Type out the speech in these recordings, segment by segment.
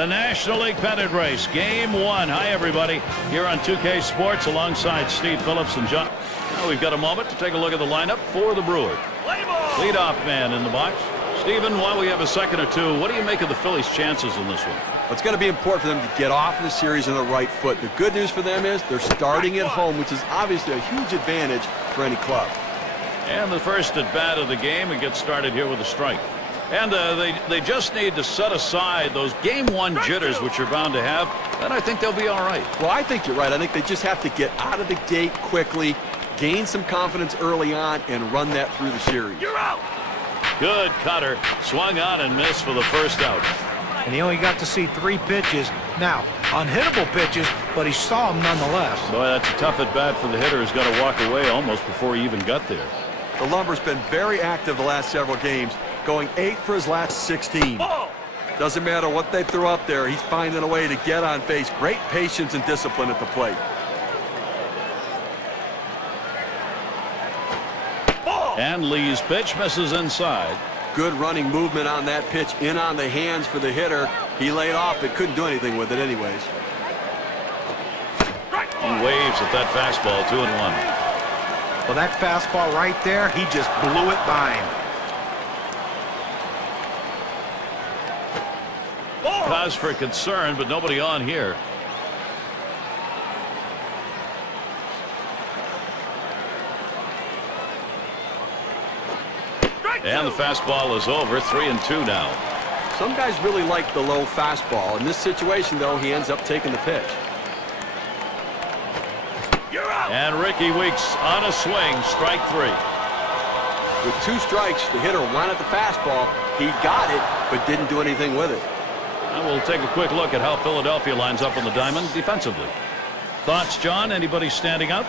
The National League pennant race, game one. Hi, everybody. Here on 2K Sports alongside Steve Phillips and John. Now we've got a moment to take a look at the lineup for the Brewers. Leadoff man in the box. Steven, while we have a second or two, what do you make of the Phillies' chances in this one? Well, it's going to be important for them to get off in the series on the right foot. The good news for them is they're starting at home, which is obviously a huge advantage for any club. And the first at bat of the game, it gets started here with a strike. And they just need to set aside those game one jitters, which you're bound to have, and I think they'll be all right. Well, I think you're right. I think they just have to get out of the gate quickly, gain some confidence early on, and run that through the series. You're out. Good cutter. Swung on and missed for the first out. And he only got to see 3 pitches. Now, unhittable pitches, but he saw them nonetheless. Boy, that's a tough at bat for the hitter who's got to walk away almost before he even got there. The Lumber's been very active the last several games, going 8 for his last 16. Doesn't matter what they throw up there, he's finding a way to get on base. Great patience and discipline at the plate. And Lee's pitch misses inside. Good running movement on that pitch, in on the hands for the hitter. He laid off it, couldn't do anything with it anyways. He waves at that fastball, 2-1. Well, that fastball right there, he just blew it by him. Cause for concern, but nobody on here. And the fastball is over. 3-2 now. Some guys really like the low fastball. In this situation, though, he ends up taking the pitch. And Ricky Weeks on a swing, strike 3. With 2 strikes, the hitter wanted the fastball. He got it, but didn't do anything with it. And we'll take a quick look at how Philadelphia lines up on the diamond defensively. Thoughts, John? Anybody standing out?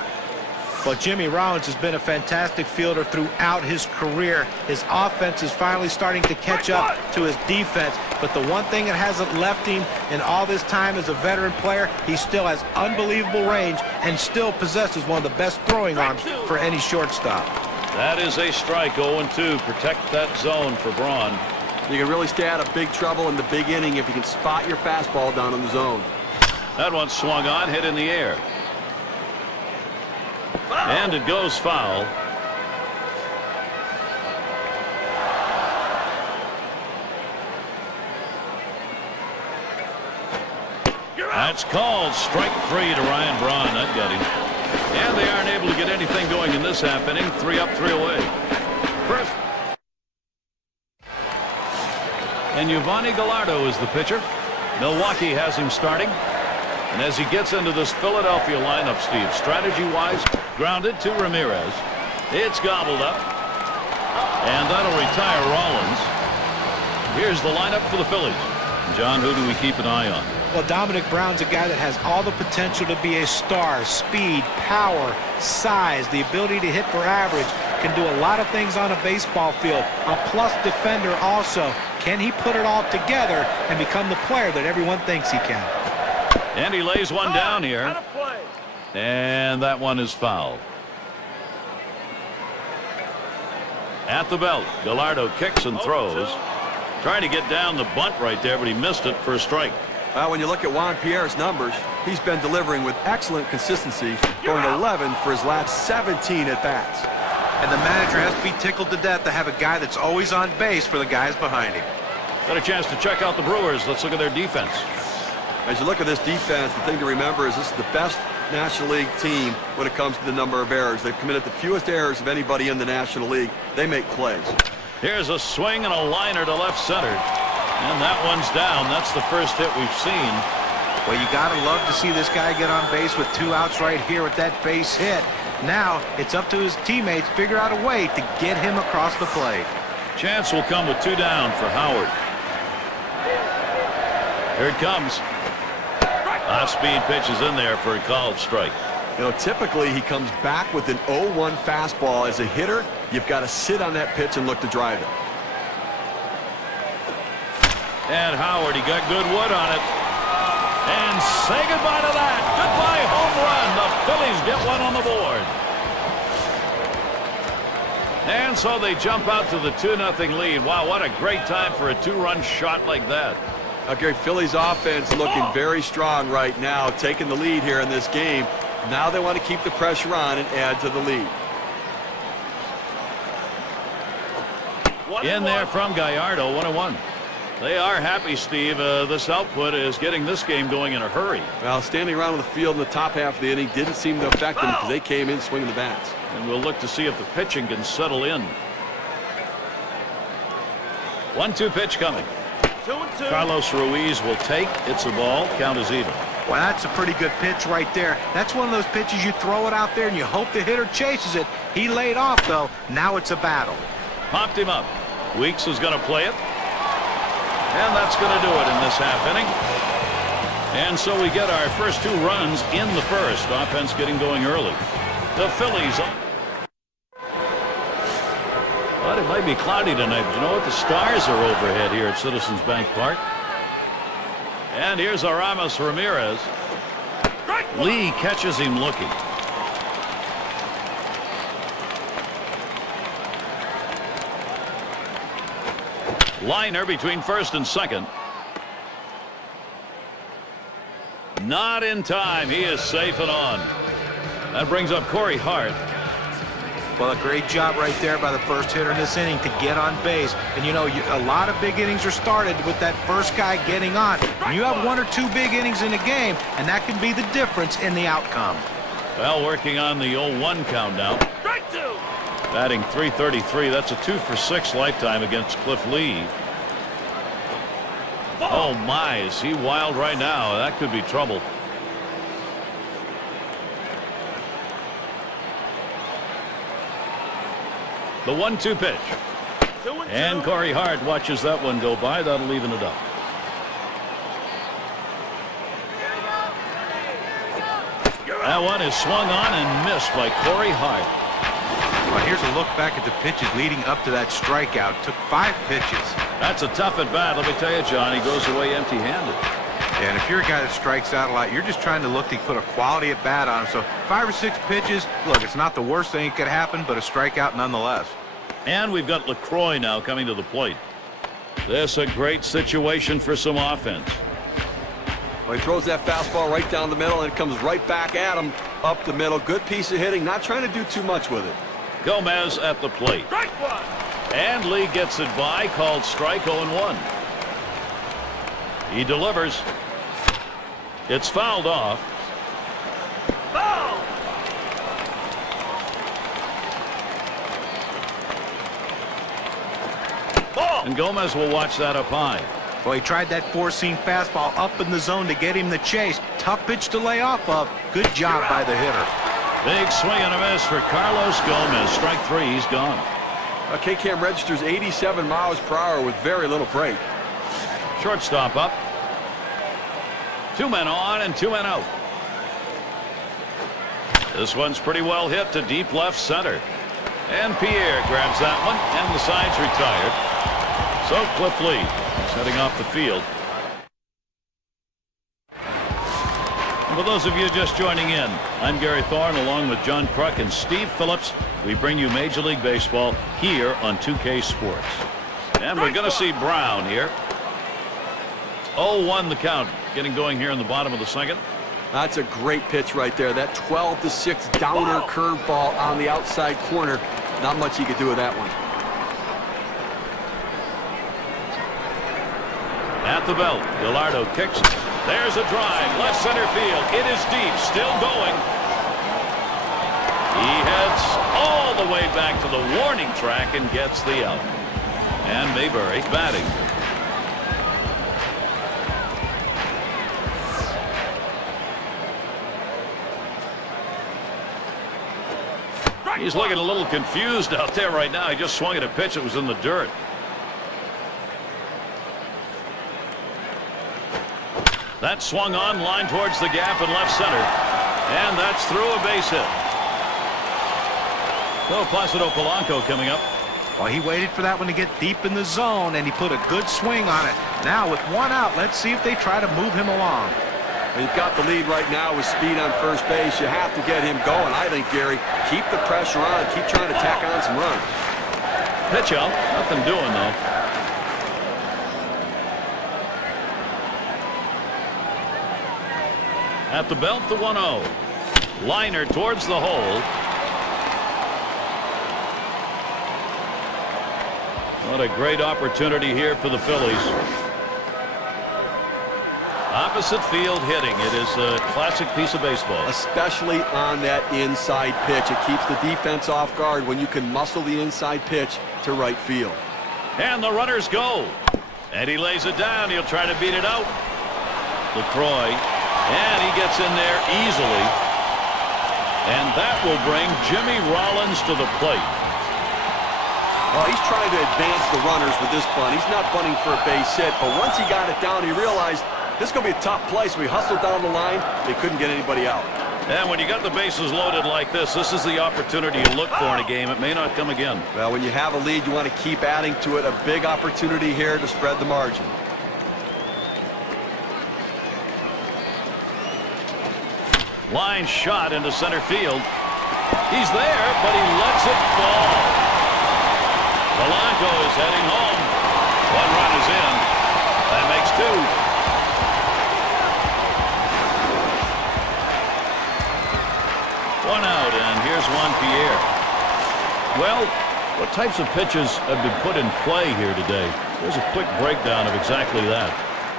Well, Jimmy Rollins has been a fantastic fielder throughout his career. His offense is finally starting to catch up to his defense. But the one thing that hasn't left him in all this time as a veteran player, he still has unbelievable range and still possesses one of the best throwing arms for any shortstop. That is a strike. 0-2. Protect that zone for Braun. You can really stay out of big trouble in the big inning if you can spot your fastball down in the zone. That one swung on, hit in the air. And it goes foul. That's called strike 3 to Ryan Braun. That got him. And they aren't able to get anything going in this half inning. 3 up, 3 away. First. And Yovani Gallardo is the pitcher. Milwaukee has him starting. And as he gets into this Philadelphia lineup, Steve, strategy-wise, grounded to Ramirez. It's gobbled up. And that'll retire Rollins. Here's the lineup for the Phillies. John, who do we keep an eye on? Well, Dominic Brown's a guy that has all the potential to be a star. Speed, power, size, the ability to hit for average. Can do a lot of things on a baseball field. A plus defender also. Can he put it all together and become the player that everyone thinks he can? And he lays one down here. And that one is fouled. At the belt, Gallardo kicks and throws. Trying to get down the bunt right there, but he missed it for a strike. Well, when you look at Juan Pierre's numbers, he's been delivering with excellent consistency, going 11 for his last 17 at-bats. And the manager has to be tickled to death to have a guy that's always on base for the guys behind him. Got a chance to check out the Brewers. Let's look at their defense. As you look at this defense, the thing to remember is this is the best National League team when it comes to the number of errors. They've committed the fewest errors of anybody in the National League. They make plays. Here's a swing and a liner to left center. And that one's down. That's the first hit we've seen. Well, you got to love to see this guy get on base with 2 outs right here with that base hit. Now it's up to his teammates to figure out a way to get him across the plate. Chance will come with 2 down for Howard. Here it comes. Off-speed pitch is in there for a called strike. You know, typically he comes back with an 0-1 fastball. As a hitter, you've got to sit on that pitch and look to drive it. And Howard, he got good wood on it. And say goodbye to that. Goodbye home run. The Phillies get one on the board. And so they jump out to the 2-0 lead. Wow, what a great time for a 2-run shot like that. Gary, Phillies offense looking very strong right now, taking the lead here in this game. Now they want to keep the pressure on and add to the lead. In there from Gallardo, 1-1. They are happy, Steve. This output is getting this game going in a hurry. Well, standing around in the field in the top half of the inning didn't seem to affect them because they came in swinging the bats. And we'll look to see if the pitching can settle in. 1-2 pitch coming. 2-2. Carlos Ruiz will take. It's a ball. Count is even. Well, that's a pretty good pitch right there. That's one of those pitches you throw it out there and you hope the hitter chases it. He laid off, though. Now it's a battle. Popped him up. Weeks is going to play it. And that's going to do it in this half inning. And so we get our first 2 runs in the first. Offense getting going early. The Phillies. But it might be cloudy tonight. But you know what? The stars are overhead here at Citizens Bank Park. And here's Aramis Ramirez. Lee catches him looking. Liner between first and second. Not in time. He is safe and on. That brings up Corey Hart. Well, a great job right there by the first hitter in this inning to get on base. And, you know, a lot of big innings are started with that first guy getting on. And you have 1 or 2 big innings in a game, and that can be the difference in the outcome. Well, working on the 0-1 count now. Batting .333. That's a 2 for 6 lifetime against Cliff Lee. Oh, my. Is he wild right now? That could be trouble. The 1-2 pitch. 2-2. And Corey Hart watches that one go by. That'll even it up. That one is swung on and missed by Corey Hart. Well, here's a look back at the pitches leading up to that strikeout. Took 5 pitches. That's a tough at bat. Let me tell you, John, he goes away empty-handed. And if you're a guy that strikes out a lot, you're just trying to look to put a quality at bat on him. So 5 or 6 pitches, look, it's not the worst thing that could happen, but a strikeout nonetheless. And we've got LaCroix now coming to the plate. This a great situation for some offense. Well, he throws that fastball right down the middle, and it comes right back at him up the middle. Good piece of hitting, not trying to do too much with it. Gomez at the plate. And Lee gets it by, called strike 0-1. He delivers. It's fouled off. And Gomez will watch that up high. Well, he tried that 4-seam fastball up in the zone to get him the chase. Tough pitch to lay off of. Good job by the hitter. Big swing and a miss for Carlos Gomez. Strike 3. He's gone. K-Cam registers 87 miles per hour with very little break. Shortstop up. 2 men on and 2 men out. This one's pretty well hit to deep left center. And Pierre grabs that one, and the side's retired. So Cliff Lee is heading off the field. And for those of you just joining in, I'm Gary Thorne along with John Kruk and Steve Phillips. We bring you Major League Baseball here on 2K Sports. And we're going to see Brown here. 0-1 the count, getting going here in the bottom of the second. That's a great pitch right there. That 12-6 downer curveball on the outside corner. Not much he could do with that one. At the belt, Gallardo kicks it. There's a drive, left center field. It is deep, still going. He heads all the way back to the warning track and gets the out. And Mayberry batting. He's looking a little confused out there right now. He just swung at a pitch that was in the dirt. That swung on, line towards the gap in left center. And that's through a base hit. So Placido Polanco coming up. Well, he waited for that one to get deep in the zone, and he put a good swing on it. Now with 1 out, let's see if they try to move him along. You've got the lead right now with speed on first base. You have to get him going, I think, Gary. Keep the pressure on. Keep trying to tack on some runs. Pitch out. Nothing doing, though. At the belt, the 1-0. Liner towards the hole. What a great opportunity here for the Phillies. Opposite field hitting. It is a classic piece of baseball. Especially on that inside pitch. It keeps the defense off guard when you can muscle the inside pitch to right field. And the runners go. And he lays it down. He'll try to beat it out. LaCroix. And he gets in there easily. And that will bring Jimmy Rollins to the plate. Well, he's trying to advance the runners with this bunt. He's not bunting for a base hit, but once he got it down, he realized this is going to be a tough play, so he hustled down the line. They couldn't get anybody out. And when you got the bases loaded like this is the opportunity you look for in a game. It may not come again. Well, when you have a lead, you want to keep adding to it. A big opportunity here to spread the margin. Line shot into center field. He's there, but he lets it fall. Polanco is heading home. One run is in. That makes two. One out, and here's Juan Pierre. Well, what types of pitches have been put in play here today? There's a quick breakdown of exactly that.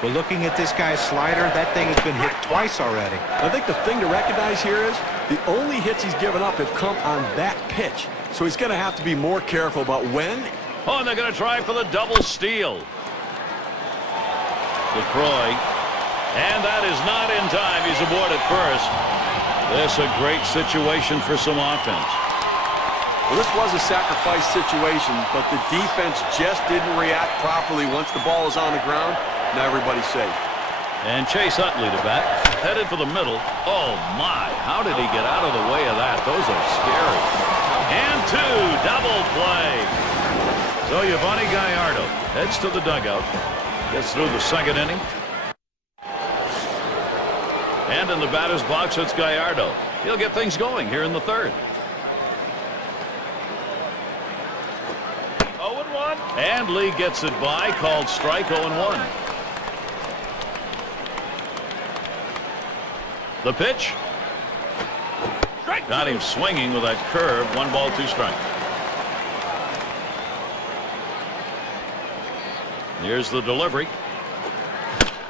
Well, looking at this guy's slider, that thing has been hit twice already. I think the thing to recognize here is the only hits he's given up have come on that pitch. So he's going to have to be more careful about when. Oh, and they're going to try for the double steal. LaCroix. And that is not in time. He's aboard at first. This a great situation for some offense. Well, this was a sacrifice situation, but the defense just didn't react properly once the ball is on the ground. Now everybody's safe. And Chase Utley to bat. Headed for the middle. Oh, my. How did he get out of the way of that? Those are scary. And two. Double play. So Yovani Gallardo heads to the dugout. Gets through the second inning. And in the batter's box, it's Gallardo. He'll get things going here in the third. 0-1. And Lee gets it by. Called strike 0-1. The pitch. Got him swinging with that curve. 1 ball, 2 strikes. Here's the delivery.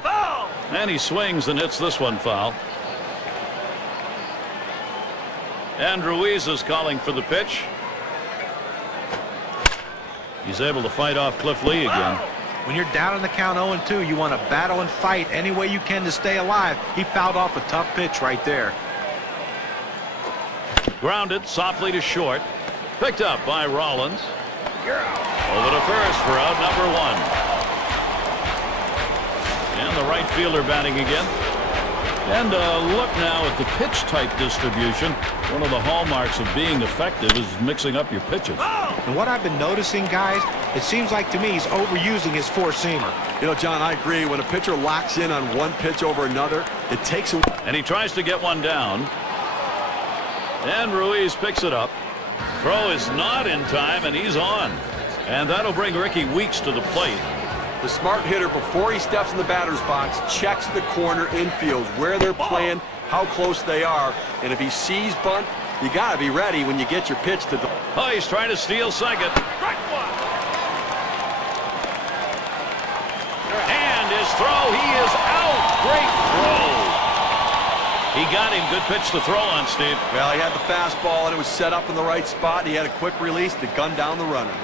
Foul. And he swings and hits this one foul. And Ruiz is calling for the pitch. He's able to fight off Cliff Lee again. When you're down in the count 0-2, you want to battle and fight any way you can to stay alive. He fouled off a tough pitch right there. Grounded softly to short. Picked up by Rollins. Over to first for out number 1. And the right fielder batting again. And look now at the pitch type distribution. One of the hallmarks of being effective is mixing up your pitches. And what I've been noticing, guys, it seems like to me he's overusing his four-seamer. You know, John, I agree. When a pitcher locks in on one pitch over another, it takes away. And he tries to get one down. And Ruiz picks it up. Throw is not in time, and he's on. And that'll bring Ricky Weeks to the plate. The smart hitter, before he steps in the batter's box, checks the corner infield, where they're playing, how close they are. And if he sees bunt, you got to be ready when you get your pitch to the. Oh, he's trying to steal second. And his throw, he is out. Great throw. He got him. Good pitch to throw on, Steve. Well, he had the fastball, and it was set up in the right spot. And he had a quick release to gun down the runner.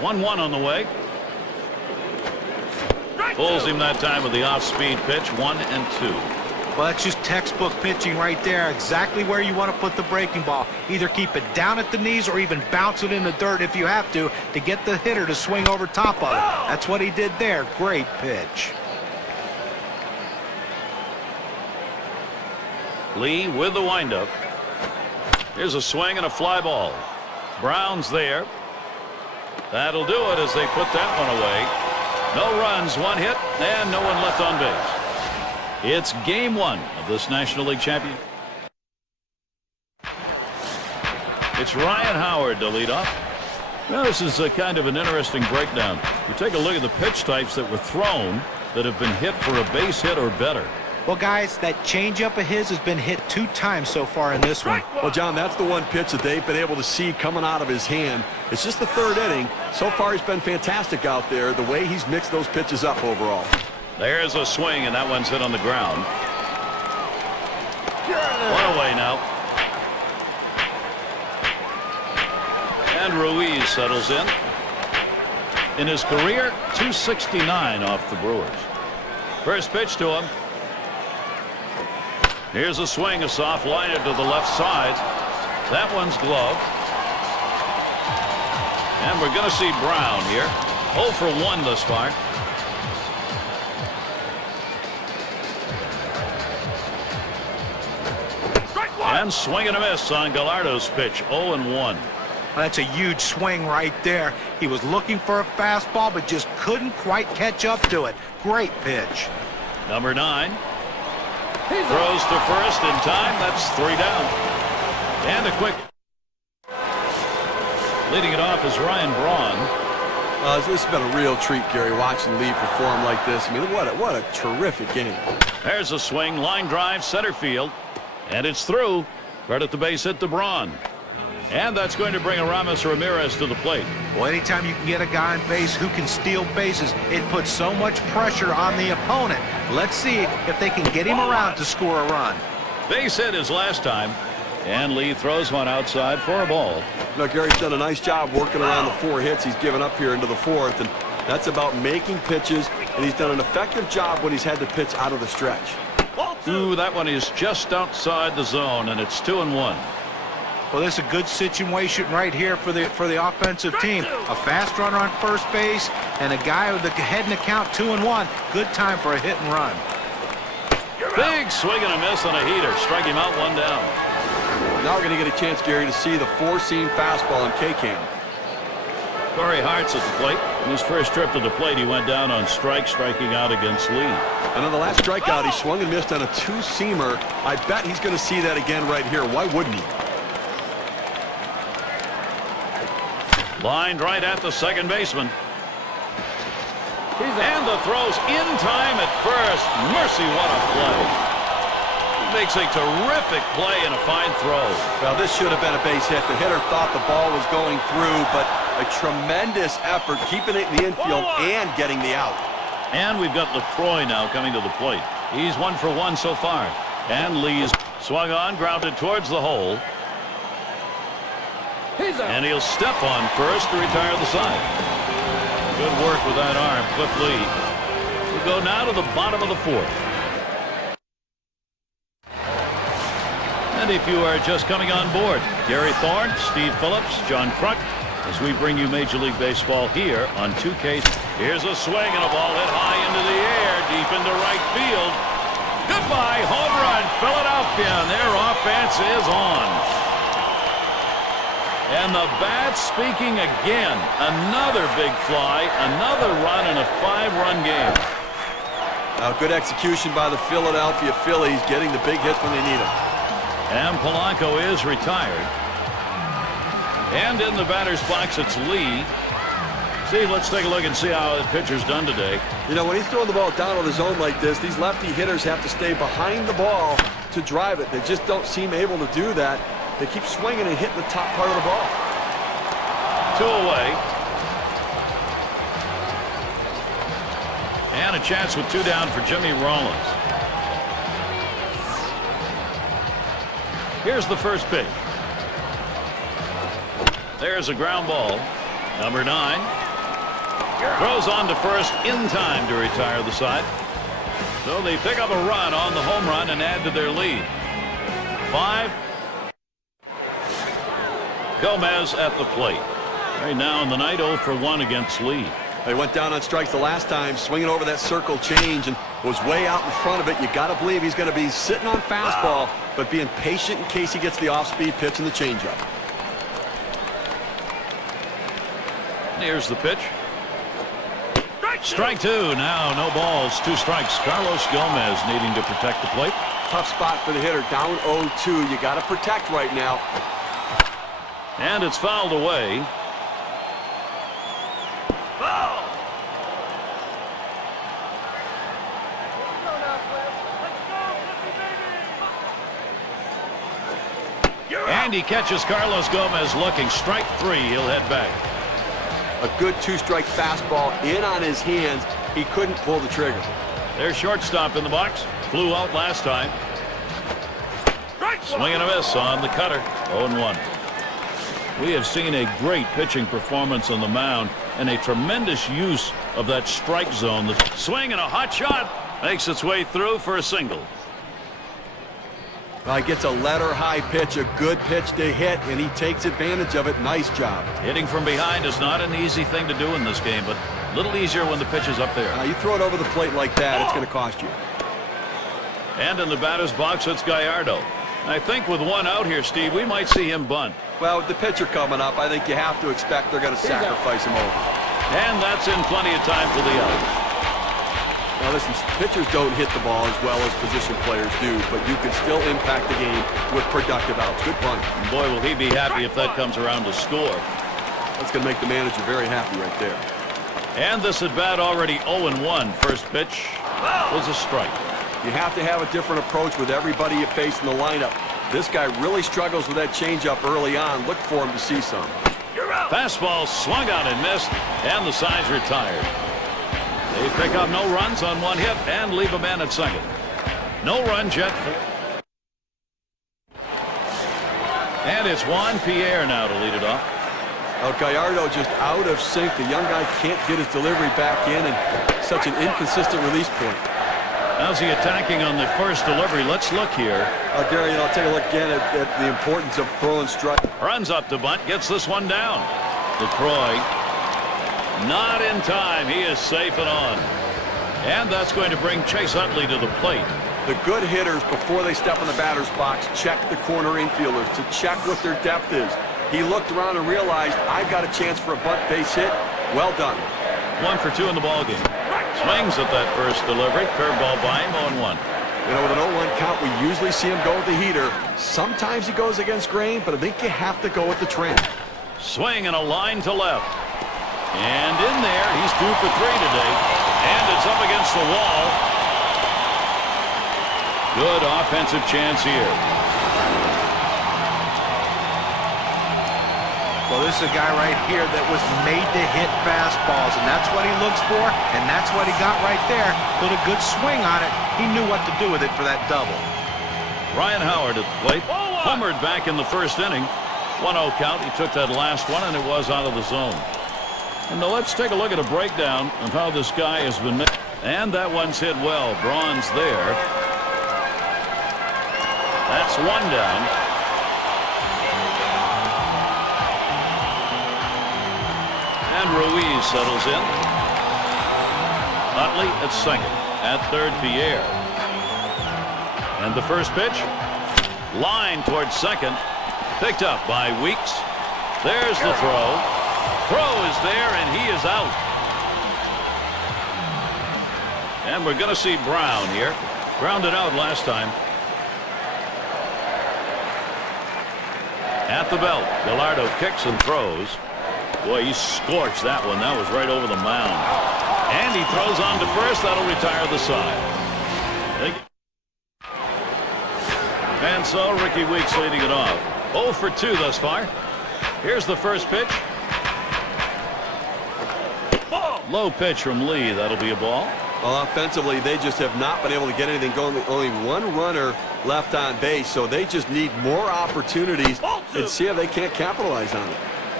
One on the way. Pulls him that time with the off-speed pitch. 1-2. Well, that's just textbook pitching right there. Exactly where you want to put the breaking ball. Either keep it down at the knees or even bounce it in the dirt if you have to get the hitter to swing over top of it. That's what he did there. Great pitch. Lee with the windup. Here's a swing and a fly ball. Brown's there. That'll do it as they put that one away. No runs, 1 hit, and no one left on base. It's game 1 of this National League Championship. It's Ryan Howard to lead off. Now, this is a kind of an interesting breakdown. You take a look at the pitch types that were thrown that have been hit for a base hit or better. Well, guys, that changeup of his has been hit 2 times so far in this one. Well, John, that's the one pitch that they've been able to see coming out of his hand. It's just the 3rd inning. So far, he's been fantastic out there, the way he's mixed those pitches up overall. There's a swing, and that one's hit on the ground. One away now. And Ruiz settles in. In his career, 269 off the Brewers. First pitch to him. Here's a swing, a soft liner to the left side. That one's gloved. And we're going to see Brown here. 0 for 1 thus far. And swing and a miss on Gallardo's pitch. 0 and 1. That's a huge swing right there. He was looking for a fastball, but just couldn't quite catch up to it. Great pitch. Number 9. Throws to first in time. That's 3 down. And a quick. Leading it off is Ryan Braun. This has been a real treat, Gary, watching Lee perform like this. I mean, what a terrific game. There's a swing, line drive, center field. And it's through. Credit the base hit to Braun. And that's going to bring Aramis Ramirez to the plate. Well, anytime you can get a guy on base who can steal bases, it puts so much pressure on the opponent. Let's see if they can get him around to score a run. Base hit his last time. And Lee throws one outside for a ball. Now, Gary's done a nice job working around the 4 hits he's given up here into the 4th. And that's about making pitches. And he's done an effective job when he's had to pitch out of the stretch. Ooh, that one is just outside the zone, and it's 2 and 1. Well, this is a good situation right here for the offensive team. A fast runner on first base and a guy with the head in the count 2 and 1. Good time for a hit and run. Big swing and a miss on a heater. Strike him out, 1 down. Now we're going to get a chance, Gary, to see the 4-seam fastball in K-Cam. Corey Hart's at the plate. In his first trip to the plate, he went down on strike, striking out against Lee. And on the last strikeout, he swung and missed on a 2-seamer. I bet he's going to see that again right here. Why wouldn't he? Lined right at the second baseman. And the throw's in time at first. Mercy, what a play. He makes a terrific play and a fine throw. Well, this should have been a base hit. The hitter thought the ball was going through, but a tremendous effort keeping it in the infield and getting the out. And we've got LaCroix now coming to the plate. He's 1 for 1 so far. And Lee's swung on, grounded towards the hole. And he'll step on first to retire the side. Good work with that arm, Cliff Lee. We go now to the bottom of the 4th. And if you are just coming on board, Gary Thorne, Steve Phillips, John Kruk, as we bring you Major League Baseball here on 2K. Here's a swing and a ball hit high into the air, deep into right field. Goodbye, home run, Philadelphia, and their offense is on. And the bat speaking again. Another big fly, another run in a 5-run game. Now, good execution by the Philadelphia Phillies, getting the big hits when they need them. And Polanco is retired. And in the batter's box, it's Lee. Steve, let's take a look and see how the pitcher's done today. You know, when he's throwing the ball down on the zone like this, these lefty hitters have to stay behind the ball to drive it. They just don't seem able to do that. They keep swinging and hitting the top part of the ball. 2 away. And a chance with 2 down for Jimmy Rollins. Here's the first pitch. There's a ground ball. Number 9. Throws on to first in time to retire the side. So they pick up a run on the home run and add to their lead. 5. Gomez at the plate. Right now in the night, 0 for 1 against Lee. They went down on strikes the last time, swinging over that circle change and was way out in front of it. You got to believe he's going to be sitting on fastball, but being patient in case he gets the off-speed pitch and the changeup. Here's the pitch. Strike 2. Now no balls, 2 strikes. Carlos Gomez needing to protect the plate. Tough spot for the hitter. Down 0-2. You got to protect right now. And it's fouled away. And he catches Carlos Gomez looking. Strike 3. He'll head back. A good two-strike fastball in on his hands. He couldn't pull the trigger. Their shortstop in the box. Flew out last time. Swing and a miss on the cutter. 0-1. We have seen a great pitching performance on the mound and a tremendous use of that strike zone. The swing and a hot shot makes its way through for a single. He gets a letter high pitch, a good pitch to hit, and he takes advantage of it. Nice job. Hitting from behind is not an easy thing to do in this game, but a little easier when the pitch is up there. You throw it over the plate like that, it's going to cost you. And in the batter's box, it's Gallardo. I think with one out here, Steve, we might see him bunt. Well, with the pitcher coming up, I think you have to expect they're going to sacrifice him over. And that's in plenty of time for the out. Now listen, pitchers don't hit the ball as well as position players do, but you can still impact the game with productive outs. Good punt. And boy, will he be happy if that comes around to score. That's going to make the manager very happy right there. And this at bat already 0-1. First pitch was a strike. You have to have a different approach with everybody you face in the lineup. This guy really struggles with that changeup early on. Look for him to see some. Fastball swung on and missed, and the side's retired. They pick up no runs on one hit and leave a man at second. No runs yet. And it's Juan Pierre now to lead it off. Gallardo just out of sync. The young guy can't get his delivery back in, and such an inconsistent release point. How's he attacking on the first delivery? Let's look here. Gary, I'll take a look again at the importance of throwing strike. Runs up to bunt, gets this one down. LaCroix. Not in time. He is safe and on. And that's going to bring Chase Utley to the plate. The good hitters, before they step in the batter's box, check the corner infielders to check what their depth is. He looked around and realized, I've got a chance for a bunt base hit. Well done. 1 for 2 in the ballgame. Swings at that first delivery. Curveball by him, 0-1. You know, with an 0-1 count, we usually see him go with the heater. Sometimes he goes against grain, but I think you have to go with the trend. Swing and a line to left. And in there, he's due for 3 today. And it's up against the wall. Good offensive chance here. Well, this is a guy right here that was made to hit fastballs, and that's what he looks for, and that's what he got right there. Put a good swing on it. He knew what to do with it for that double. Ryan Howard at the plate. Homered back in the first inning. 1-0 count. He took that last one, and it was out of the zone. And now let's take a look at a breakdown of how this guy has been made. And that one's hit well. Braun's there. That's one down. And Ruiz settles in. Utley at second. At third, Pierre. And the first pitch. Line towards second. Picked up by Weeks. There's the throw. Throw is there, and he is out. And we're going to see Brown here. Grounded out last time. At the belt, Gallardo kicks and throws. Boy, he scorched that one. That was right over the mound. And he throws on to first. That'll retire the side. And so Ricky Weeks leading it off. 0 for 2 thus far. Here's the first pitch. Low pitch from Lee. That'll be a ball. Well, offensively, they just have not been able to get anything going. Only one runner left on base, so they just need more opportunities and see if they can't capitalize on it.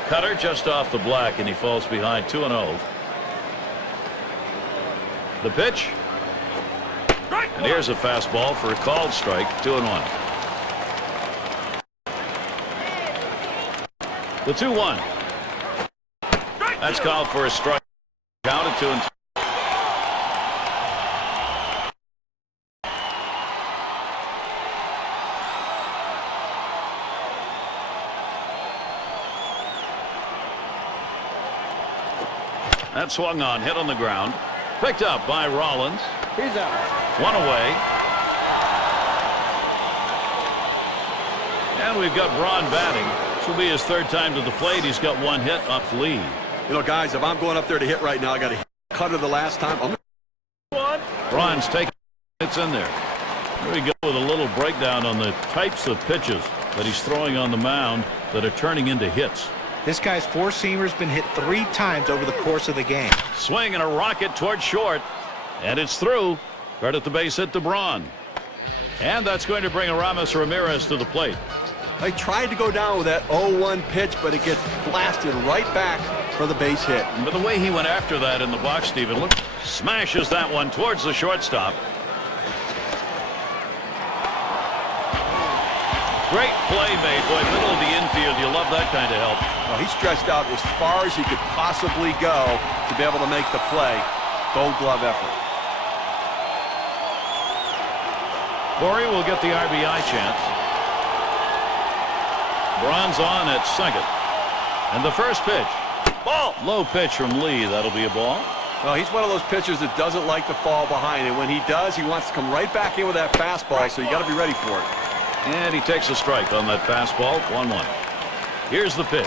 Cutter just off the black, and he falls behind 2-0. The pitch. And here's a fastball for a called strike. 2-1. The 2-1. That's called for a strike. Count at 2-2. That swung on, hit on the ground. Picked up by Rollins. He's out. One away. And we've got Braun batting. This will be his third time to the plate. He's got one hit off the lead. You know, guys, if I'm going up there to hit right now, I got to hit Cutter the last time. Braun's taking hits in there. Here we go with a little breakdown on the types of pitches. that he's throwing on the mound that are turning into hits. This guy's four-seamer's been hit 3 times over the course of the game. Swing and a rocket toward short, and it's through. Credit the base hit to Braun. And that's going to bring Aramis Ramirez to the plate. They tried to go down with that 0-1 pitch, but it gets blasted right back for the base hit. But the way he went after that in the box, Steven, look, smashes that one towards the shortstop. Great play made, boy, middle of the infield. You love that kind of help. Well, he stretched out as far as he could possibly go to be able to make the play. Gold glove effort. Corey will get the RBI chance. Braun's on at second. And the first pitch. Ball. Low pitch from Lee. That'll be a ball. Well, he's one of those pitchers that doesn't like to fall behind. And when he does, he wants to come right back in with that fastball, so you got to be ready for it. And he takes a strike on that fastball. 1-1. Here's the pitch.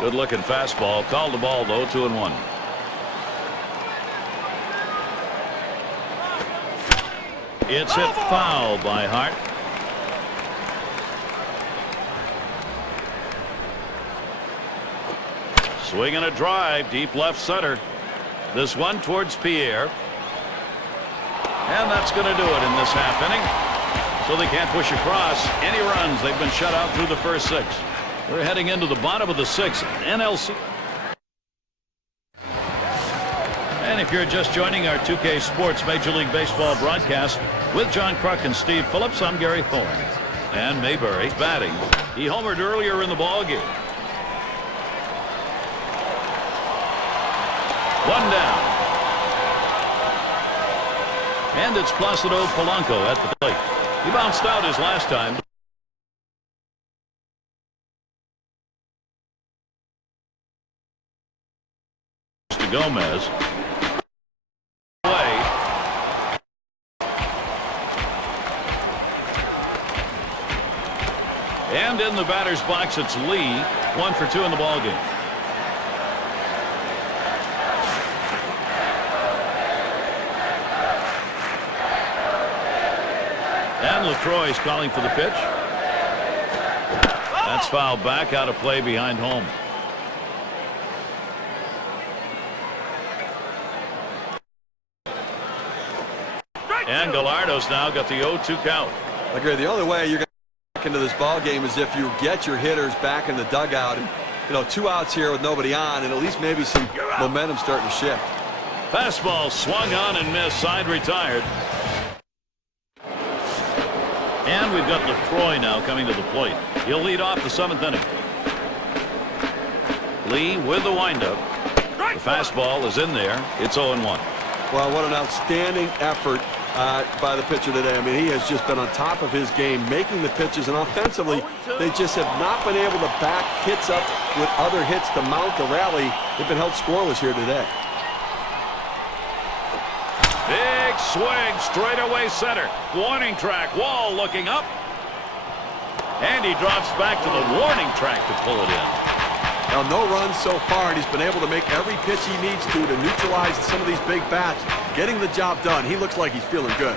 Good looking fastball. Called the ball, though. 2-1. It's hit foul by Hart. Swing and a drive deep left center. This one towards Pierre. And that's going to do it in this half inning. So they can't push across any runs. They've been shut out through the first 6. We're heading into the bottom of the 6th NLC. And if you're just joining our 2K Sports Major League Baseball broadcast with John Kruk and Steve Phillips, I'm Gary Thorne. And Mayberry batting. He homered earlier in the ball game. 1 down. And it's Placido Polanco at the plate. He bounced out his last time. To Gomez. Away. And in the batter's box, it's Lee. 1 for 2 in the ball game. And LaCroix's calling for the pitch. That's fouled back, out of play behind home. And Gallardo's now got the 0-2 count. Okay, the only way you're going to get back into this ball game is if you get your hitters back in the dugout. And, 2 outs here with nobody on, and at least maybe some momentum starting to shift. Fastball swung on and missed. Side retired. And we've got LaCroix now coming to the plate. He'll lead off the 7th inning. Lee with the windup. The fastball is in there. It's 0-1. Well, what an outstanding effort by the pitcher today. I mean, he has just been on top of his game, making the pitches, and offensively, they just have not been able to back hits up with other hits to mount the rally. They've been held scoreless here today. Big swing, straightaway center. Warning track. Wall looking up. And he drops back to the warning track to pull it in. Now, no runs so far, and he's been able to make every pitch he needs to neutralize some of these big bats, getting the job done. He looks like he's feeling good.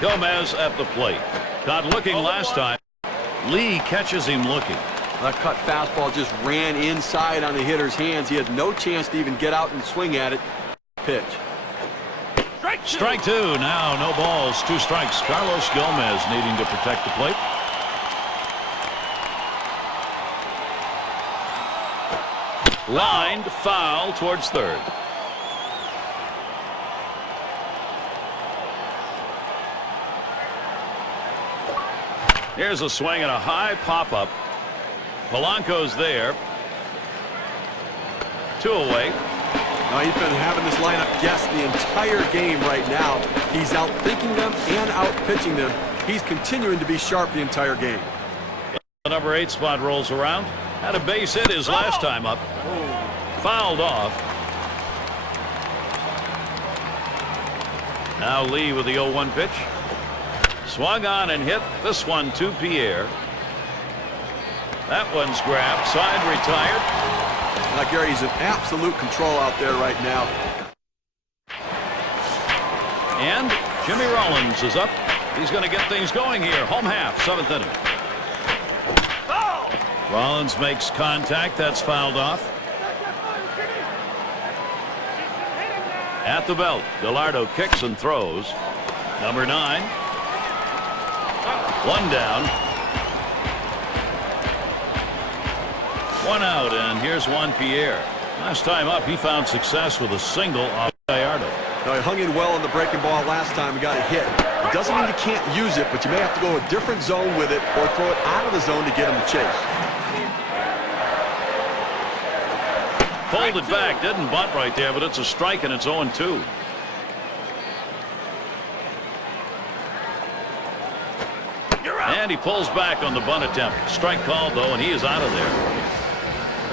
Gomez at the plate. Caught looking last time. Lee catches him looking. That cut fastball just ran inside on the hitter's hands. He had no chance to even get out and swing at it. Pitch. Strike 2. Now no balls, 2 strikes. Carlos Gomez needing to protect the plate. Lined foul towards third. Here's a swing and a high pop-up. Polanco's there. 2 away. Now, he's been having this lineup guess the entire game right now. He's out thinking them and out pitching them. He's continuing to be sharp the entire game. The number 8 spot rolls around. Had a base hit his last time up. Fouled off. Now Lee with the 0-1 pitch. Swung on and hit. This one to Pierre. That one's grabbed. Side retired. Now, Gary, he's in absolute control out there right now. And Jimmy Rollins is up. He's going to get things going here. Home half, 7th inning. Rollins makes contact. That's fouled off. At the belt, Gallardo kicks and throws. Number 9. One down. One out, and here's Juan Pierre. Last time up, he found success with a single off Gallardo. Now, he hung in well on the breaking ball last time and got a hit. It doesn't mean you can't use it, but you may have to go a different zone with it or throw it out of the zone to get him to chase. Pulled it back, didn't bunt right there, but it's a strike and it's 0-2. And he pulls back on the bunt attempt. Strike called, though, and he is out of there.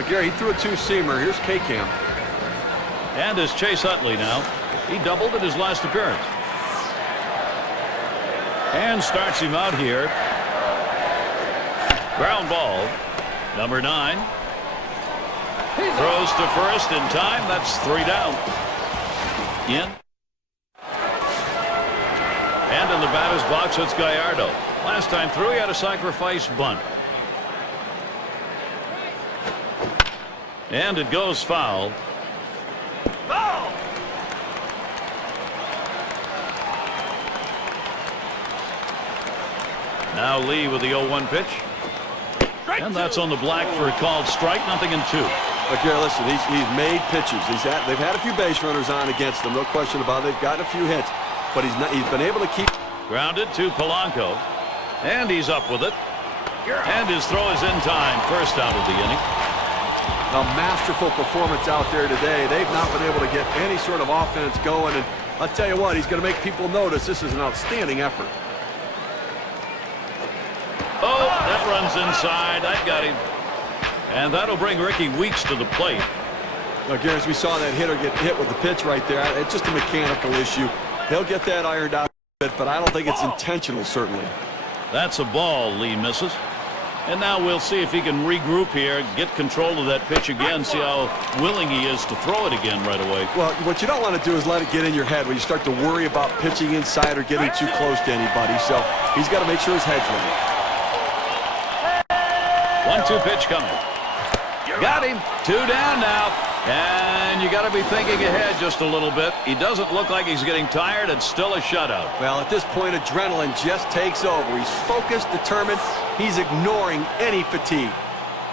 Gary, he threw a two-seamer. Here's K-Cam. And is Chase Utley now. He doubled in his last appearance. And starts him out here. Ground ball. Number 9. Throws to first in time. That's 3 down. In. And in the batter's box, it's Gallardo. Last time through, he had a sacrifice bunt. And it goes foul. Foul! Now Lee with the 0-1 pitch. And that's on the black for a called strike. 0-2. But Gary, listen, he's made pitches. They've had a few base runners on against him, no question about it. They've gotten a few hits, but he's been able to keep. Grounded to Polanco, and he's up with it. And his throw is in time. First out of the inning. A masterful performance out there today. They've not been able to get any sort of offense going, and I'll tell you what, he's going to make people notice this is an outstanding effort. Oh, that runs inside. That got him. And that'll bring Ricky Weeks to the plate. Now, Gary, as we saw that hitter get hit with the pitch right there, it's just a mechanical issue. He'll get that ironed out, but I don't think it's intentional, certainly. That's a ball. Lee misses. And now we'll see if he can regroup here, get control of that pitch again, see how willing he is to throw it again right away. Well, what you don't want to do is let it get in your head when you start to worry about pitching inside or getting too close to anybody. So he's got to make sure his head's right. 1-2 pitch coming. Got him. 2 down now. And you got to be thinking ahead just a little bit. He doesn't look like he's getting tired. It's still a shutout. Well, at this point, adrenaline just takes over. He's focused, determined. He's ignoring any fatigue.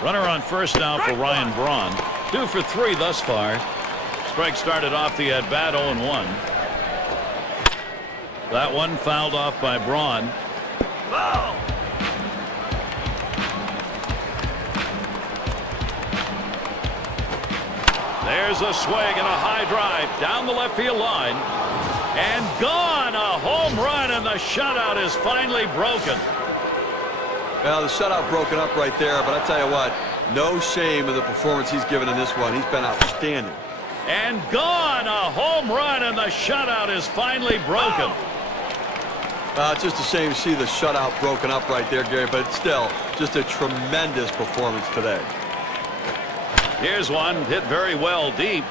Runner on first now for Ryan Braun. 2 for 3 thus far. Strike started off the at-bat 0-1. That one fouled off by Braun. Foul! There's a swing and a high drive down the left field line. And gone. A home run, and the shutout is finally broken. Well, the shutout broken up right there, but I tell you what, no shame in the performance he's given in this one. He's been outstanding. And gone. A home run, and the shutout is finally broken. It's just a shame to see the shutout broken up right there, Gary, but still, just a tremendous performance today. Here's one hit very well deep.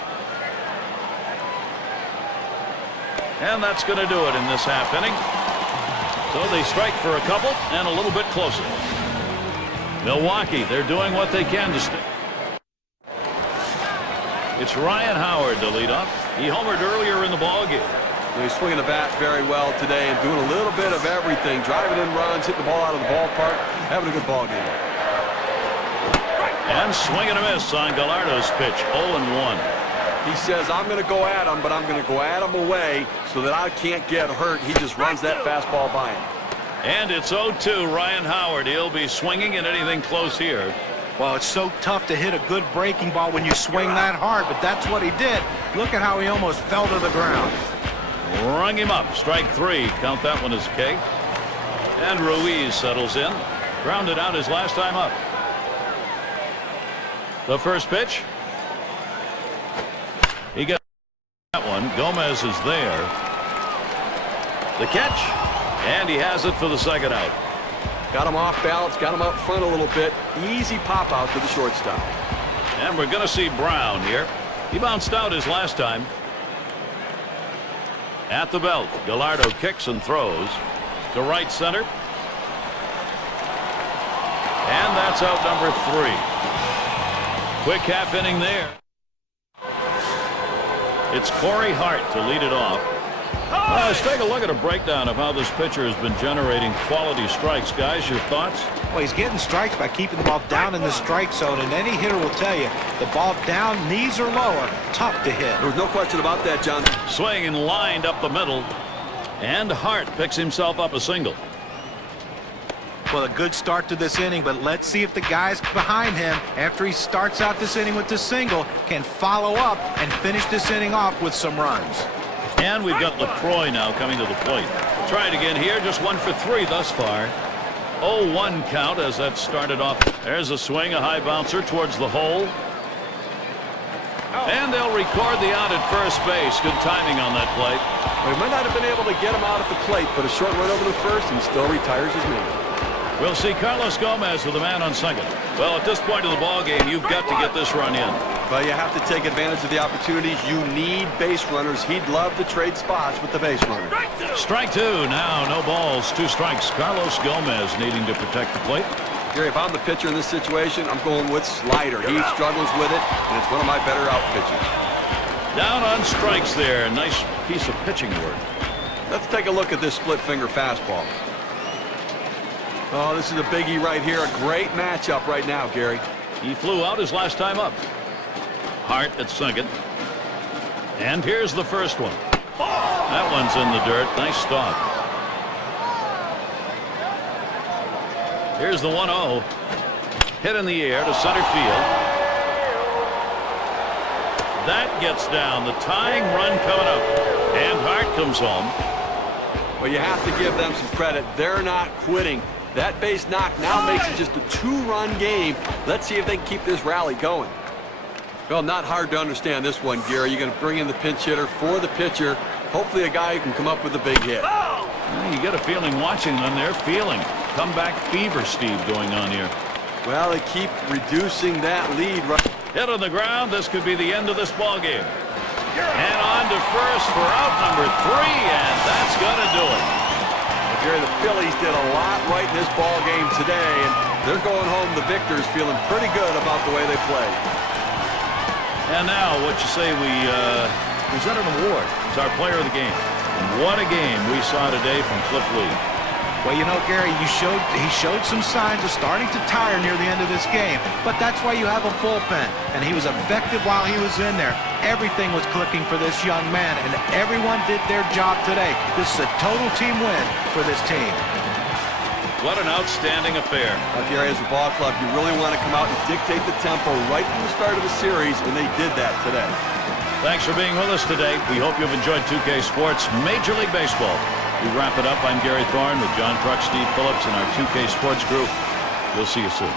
And that's going to do it in this half inning. So they strike for a couple and a little bit closer. Milwaukee, they're doing what they can to stay. It's Ryan Howard to lead off. He homered earlier in the ballgame. He's swinging the bat very well today and doing a little bit of everything. Driving in runs, hitting the ball out of the ballpark, having a good ball game. And swing and a miss on Gallardo's pitch. 0-1. He says, I'm going to go at him, but I'm going to go at him away so that I can't get hurt. He just runs that fastball by him. And it's 0-2. Ryan Howard. He'll be swinging at anything close here. Well, it's so tough to hit a good breaking ball when you swing that hard, but that's what he did. Look at how he almost fell to the ground. Rung him up. Strike 3. Count that one as K. And Ruiz settles in. Grounded out his last time up. The first pitch. He gets that one. Gomez is there. The catch. And he has it for the second out. Got him off balance, got him out front a little bit. Easy pop out to the shortstop. And we're going to see Brown here. He bounced out his last time. At the belt, Gallardo kicks and throws to right center. And that's That's out number 3. Quick half inning there. It's Corey Hart to lead it off. Let's take a look at a breakdown of how this pitcher has been generating quality strikes. Guys, your thoughts? Well, he's getting strikes by keeping the ball down in the strike zone, and any hitter will tell you the ball down, knees or lower, tough to hit. There was no question about that, John. Swing and lined up the middle, and Hart picks himself up a single. Well, a good start to this inning, but let's see if the guys behind him, after he starts out this inning with the single, can follow up and finish this inning off with some runs. And we've got LaCroix now coming to the plate. Try it again here, just 1 for 3 thus far. 0-1 count as that started off. There's a swing, a high bouncer towards the hole. And they'll record the out at first base. Good timing on that play. Well, he might not have been able to get him out at the plate, but a short run over to first and still retires his man. We'll see Carlos Gomez with a man on second. Well, at this point of the ball game, you've got to get this run in. But you have to take advantage of the opportunities. You need base runners. He'd love to trade spots with the base runner. Strike 2. Now no balls, 2 strikes. Carlos Gomez needing to protect the plate. Gary, if I'm the pitcher in this situation, I'm going with slider. He struggles with it, and it's one of my better out pitches. Down on strikes there. Nice piece of pitching work. Let's take a look at this split finger fastball. Oh, this is a biggie right here. A great matchup right now, Gary. He flew out his last time up. Hart at second. And here's the first one. That one's in the dirt. Nice stop. Here's the 1-0. Hit in the air to center field. That gets down. The tying run coming up. And Hart comes home. Well, you have to give them some credit. They're not quitting. That base knock now makes it just a 2-run game. Let's see if they can keep this rally going. Well, not hard to understand this one, Gary. You're going to bring in the pinch hitter for the pitcher. Hopefully a guy who can come up with a big hit. You get a feeling watching them. They're feeling comeback fever, Steve, going on here. Well, they keep reducing that lead. Hit on the ground. This could be the end of this ball game. And on to first for out number 3, and that's going to do it. Gary, the Phillies did a lot right in this ball game today, and they're going home the victors feeling pretty good about the way they played. And now, what you say we present an award. It's our player of the game. And what a game we saw today from Cliff Lee. Well, you know, Gary, he showed some signs of starting to tire near the end of this game, but that's why you have a bullpen, and he was effective while he was in there. Everything was clicking for this young man, and everyone did their job today. This is a total team win for this team. What an outstanding affair. Well, Gary, as a ball club, you really want to come out and dictate the tempo right from the start of the series, and they did that today. Thanks for being with us today. We hope you've enjoyed 2K Sports Major League Baseball. We wrap it up. I'm Gary Thorne with John Truck, Steve Phillips, and our 2K Sports group. We'll see you soon.